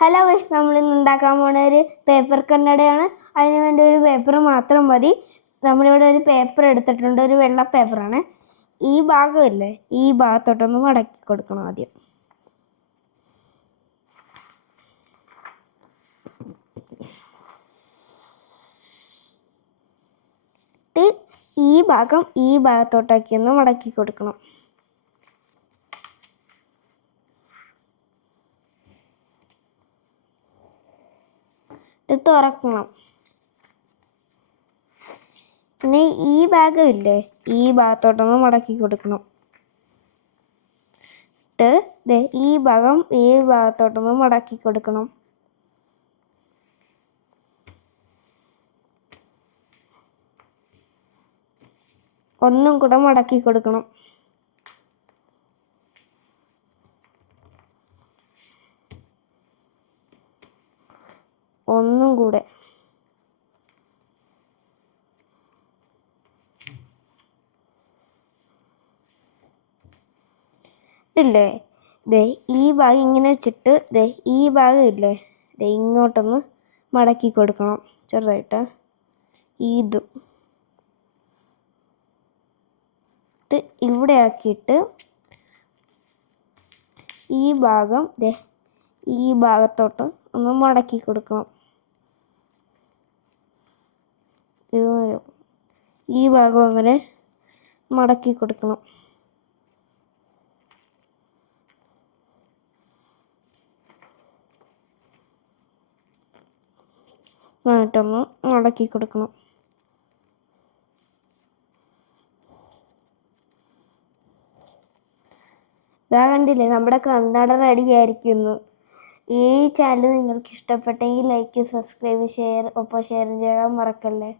Hello guys നമ്മൾ ഇന്ന് ഉണ്ടാക്കാൻ പോണ ഒരു പേപ്പർ കണ്ണടയാണ്. അതിന് വേണ്ടി ഒരു പേപ്പർ മാത്രം മതി. നമ്മളിവിടെ ഒരു പേപ്പർ എടുത്തിട്ടുണ്ട്. ഒരു വെള്ള പേപ്പറാണ് ഈ ഭാഗമില്ലേ? ഈ ഭാഗത്തോട്ടൊന്ന് മടക്കി കൊടുക്കണം ആദ്യം. ഈ ഭാഗം ഈ ഭാഗത്തോട്ടാക്കി ഒന്ന് മടക്കി കൊടുക്കണം. ഇത് തുറക്കണം പിന്നെ ഈ ഭാഗം ഇല്ലേ ഈ ഭാഗത്തോട്ടൊന്ന് മടക്കി കൊടുക്കണം. ദേ ഈ ഭാഗം ഈ ഭാഗത്തോട്ടൊന്ന് മടക്കി കൊടുക്കണം. ഒന്നും കൂടെ മടക്കി കൊടുക്കണം. ഒന്നും കൂടെ. ഇല്ലേ ദേ ഈ ഭാഗം ഇങ്ങനെ വെച്ചിട്ട് ദേ ഈ ഭാഗം ഇല്ലേ? ദേ ഇങ്ങോട്ടൊന്ന് മടക്കി കൊടുക്കണം. ചെറുതായിട്ട്. ഇതും ഇവിടെ ആക്കിയിട്ട് ഈ ഭാഗം ദേ ഈ ഭാഗത്തോട്ട് ഒന്ന് മടക്കി കൊടുക്കണം. ഈ ഭാഗം അങ്ങനെ മടക്കി കൊടുക്കണം. എന്നിട്ടൊന്ന് മടക്കി കൊടുക്കണം. ഇതാ കണ്ടില്ലേ നമ്മുടെ കണ്ണട റെഡി ആയിരിക്കുന്നു. ഈ ചാനൽ നിങ്ങൾക്ക് ഇഷ്ടപ്പെട്ടെങ്കിൽ ലൈക്ക് സബ്സ്ക്രൈബ് ഷെയർ ഒപ്പം ഷെയർ ചെയ്യാൻ മറക്കല്ലേ?